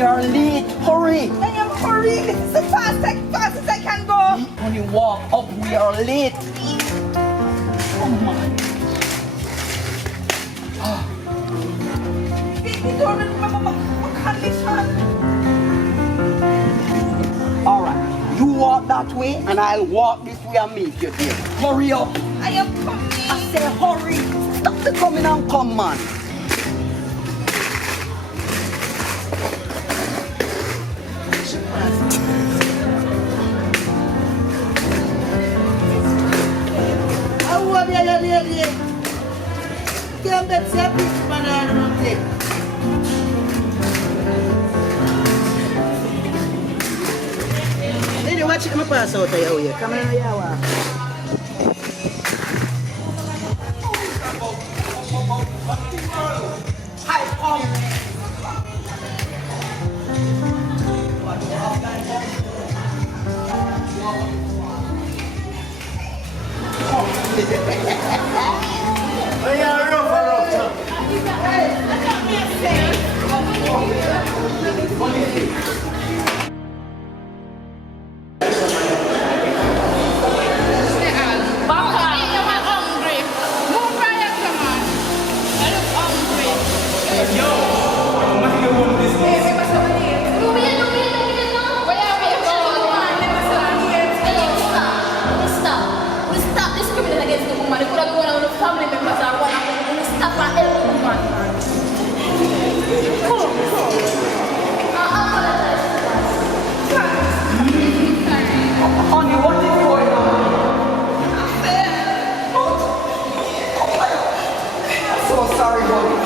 We are late. Hurry. I am hurrying. This is the fastest I can go. Only walk up. We are late. Come on. Baby, don't remember my condition. All right. You walk that way, and I'll walk this way and meet you there. Hurry up. I am coming. I say hurry. Stop the coming and come, man. Watch it, I'm pass out here. Come on, here. Hi, come. Honey, what is going on? I'm so sorry, honey.